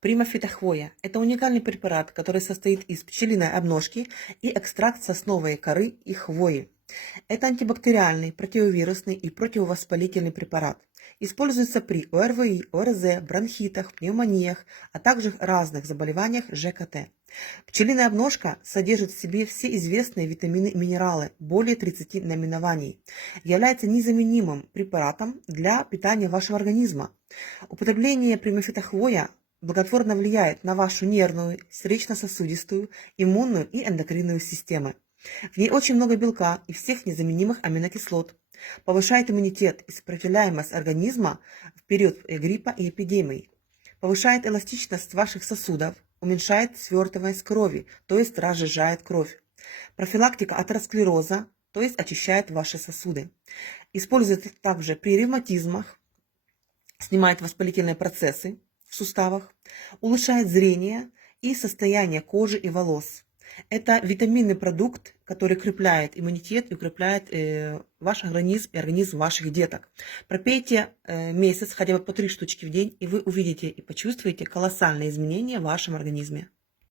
Прима фитохвоя– это уникальный препарат, который состоит из пчелиной обножки и экстракт сосновой коры и хвои. Это антибактериальный, противовирусный и противовоспалительный препарат. Используется при ОРВИ, ОРЗ, бронхитах, пневмониях, а также разных заболеваниях ЖКТ. Пчелиная обножка содержит в себе все известные витамины и минералы, более 30 наименований, является незаменимым препаратом для питания вашего организма. Употребление примафитохвоя благотворно влияет на вашу нервную, сердечно-сосудистую, иммунную и эндокринную системы. В ней очень много белка и всех незаменимых аминокислот. Повышает иммунитет и сопротивляемость организма в период гриппа и эпидемий. Повышает эластичность ваших сосудов, уменьшает свертываемость крови, то есть разжижает кровь. Профилактика атеросклероза, то есть очищает ваши сосуды. Используется также при ревматизмах, снимает воспалительные процессы в суставах, улучшает зрение и состояние кожи и волос. Это витаминный продукт, который укрепляет иммунитет и укрепляет ваш организм и организм ваших деток. Пропейте месяц хотя бы по 3 штучки в день, и вы увидите и почувствуете колоссальные изменения в вашем организме.